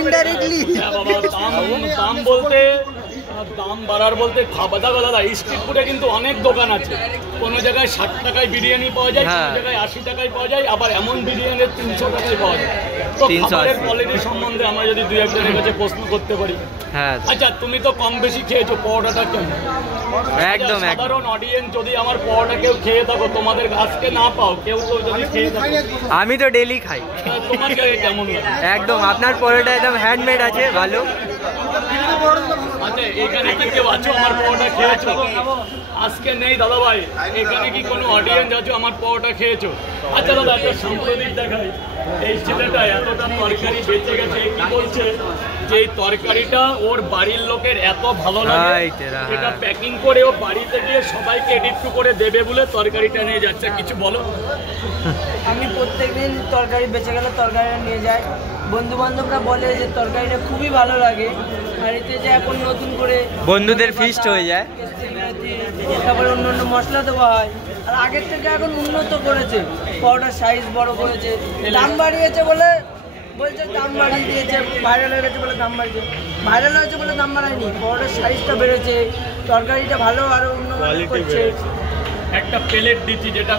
Indirectly দাম বলতে দাম বাড়ার বলতে খাবার দাবার দাদা স্ট্রিট ফুডে কিন্তু অনেক দোকান আছে। কোনো জায়গায় 60 টাকায় বিরিয়ানি পাওয়া যায়, কোনো জায়গায় 80 টাকায় পাওয়া যায়, আবার এমন বিরিয়ানি 300 টাকায় পাওয়া যায়। তো খাবারের কোয়ালিটি সম্বন্ধে আমরা যদি দুই একজনের কাছে প্রশ্ন করতে পারি। হ্যাঁ আচ্ছা, তুমি তো কম বেশি খেয়েছো, পরোটাটা কেমন? একদম সাধারণ অডিয়েন্স যদি আমার পরোটা কেউ খেয়ে থাকো, তোমাদের আজকে না পাও, কেউ তো যদি খেয়ে থাকো, আমি তো ডেলি খাই। তোমার কেমন লাগে? একদম আপনার পরোটা একদম হ্যান্ডমেড আছে, ভালো। আচ্ছা, এখানে কি কেউ আছো আমার পরোটা খেয়েছো? আজকে নেই দাদা ভাই, এখানে কি কোনো অডিয়েন্স আছো আমার পরোটা খেয়েছো? আচ্ছা দাদা, একটা সাম্প্রতিক দেখাই। এই ছেলেটা এতটা তরকারি বেঁচে গেছে, কি বলছে যে এই তরকারিটা ওর বাড়ির লোকের এত ভালো লাগে, এটা প্যাকিং করে ও বাড়িতে গিয়ে সবাইকে এডিট করে দেবে বলে তরকারিটা নিয়ে যাচ্ছে। কিছু বলো। আমি প্রত্যেকদিন তরকারি বেঁচে গেলে তরকারিটা নিয়ে যাই। বন্ধু বান্ধবরা বলে যে তরকারিটা খুবই ভালো লাগে, আর এতে যে এখন নতুন করে বন্ধুদের ফিস্ট হয়ে যায়, তারপরে অন্য অন্য মশলা দেওয়া হয়। আর আগের থেকে এখন উন্নত করেছে, পরোটার সাইজ বড় করেছে, দাম বাড়িয়েছে বলে বলছে দাম বাড়িয়ে দিয়েছে, ভাইরাল হয়ে গেছে বলে দাম বাড়িয়েছে, ভাইরাল হয়েছে বলে দাম বাড়ায়নি, পরোটার সাইজটা বেড়েছে, তরকারিটা ভালো আরো উন্নত করছে। একটা প্লেট দিচ্ছি যেটা